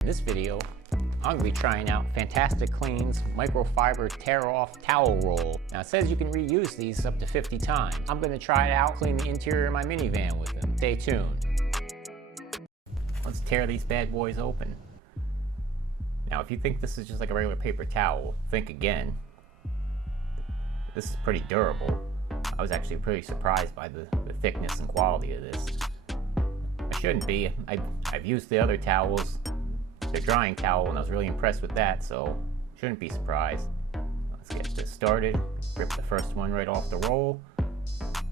In this video, I'm going to be trying out FantastiCLEAN's Microfiber Tear-Off Towel Roll. Now it says you can reuse these up to 50 times. I'm going to try it out, clean the interior of my minivan with them. Stay tuned. Let's tear these bad boys open. Now if you think this is just like a regular paper towel, think again. This is pretty durable. I was actually pretty surprised by the thickness and quality of this. I shouldn't be. I've used the other towels, the drying towel, and I was really impressed with that, so shouldn't be surprised. Let's get this started. Rip the first one right off the roll.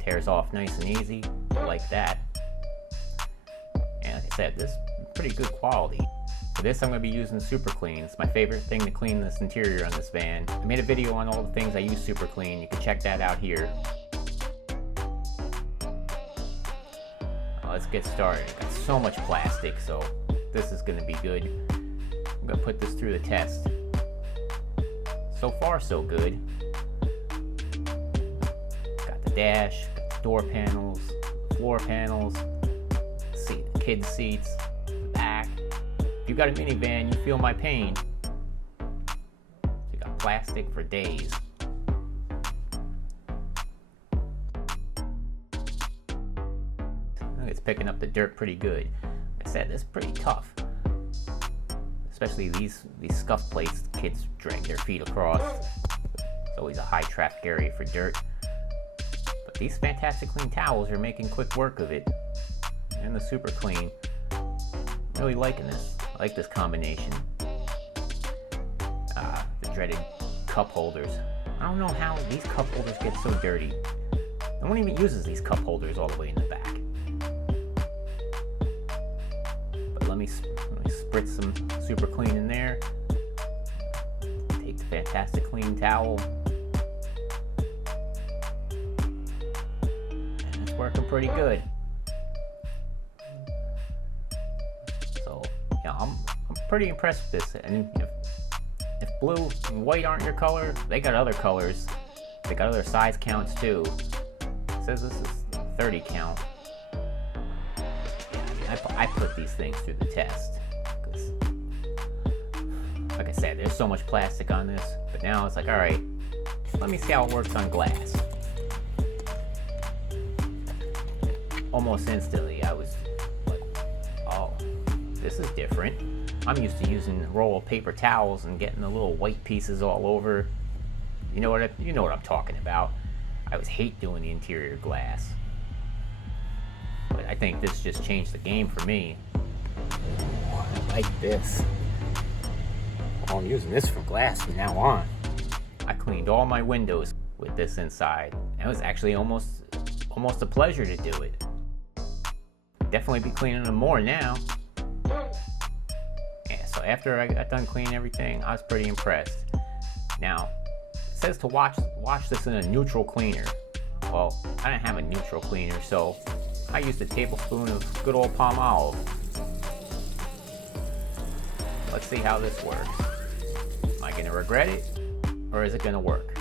Tears off nice and easy, like that. And like I said, this is pretty good quality. For this, I'm going to be using Super Clean. It's my favorite thing to clean this interior on this van. I made a video on all the things I use Super Clean. You can check that out here. Let's get started. Got so much plastic, so this is going to be good. I'm going to put this through the test. So far, so good. Got the dash, got the door panels, floor panels, kids seats, the back. If you got a minivan, you feel my pain. You got plastic for days. It's picking up the dirt pretty good. Like I said, this is pretty tough. Especially these scuff plates kids drag their feet across. It's always a high traffic area for dirt. But these FantastiCLEAN towels are making quick work of it. And the Super Clean. I'm really liking this. I like this combination. The dreaded cup holders. I don't know how these cup holders get so dirty. No one even uses these cup holders all the way in the back. Let me spritz some Super Clean in there. Take the FantastiCLEAN towel. And it's working pretty good. So, yeah, I'm pretty impressed with this. And if blue and white aren't your color, they got other colors. They got other size counts too. It says this is 30 count. I put these things through the test because, like I said, there's so much plastic on this, but now it's like, all right, let me see how it works on glass. Almost instantly, I was like, oh, this is different. I'm used to using a roll of paper towels and getting the little white pieces all over. You know what I'm talking about. I always hate doing the interior glass. But I think this just changed the game for me. I like this. Oh, I'm using this for glass from now on. I cleaned all my windows with this inside. It was actually almost a pleasure to do it. Definitely be cleaning them more now. Yeah, so after I got done cleaning everything, I was pretty impressed. Now, it says to wash this in a neutral cleaner. Well, I didn't have a neutral cleaner, so I used a tablespoon of good old palm olive. Let's see how this works. Am I gonna regret it, or is it gonna work?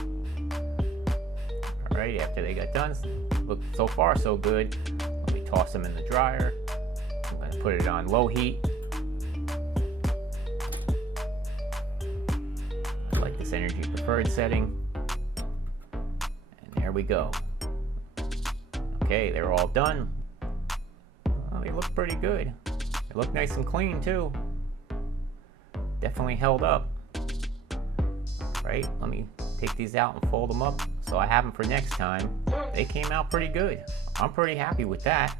Alright, after they got done, look, so far so good. Let me toss them in the dryer. I'm gonna put it on low heat. I like this energy preferred setting. And there we go. Okay, they're all done. Well, they look pretty good. They look nice and clean too. Definitely held up. Right, let me take these out and fold them up so I have them for next time. They came out pretty good. I'm pretty happy with that.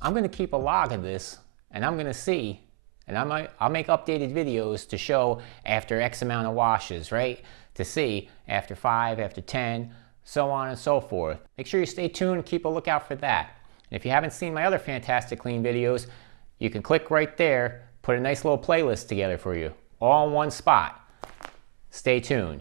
I'm gonna keep a log of this and I'm gonna see, and I'll make updated videos to show after X amount of washes, right? To see after 5, after 10, so on and so forth. Make sure you stay tuned and keep a lookout for that. And if you haven't seen my other FantastiCLEAN videos, you can click right there, put a nice little playlist together for you, all in one spot. Stay tuned.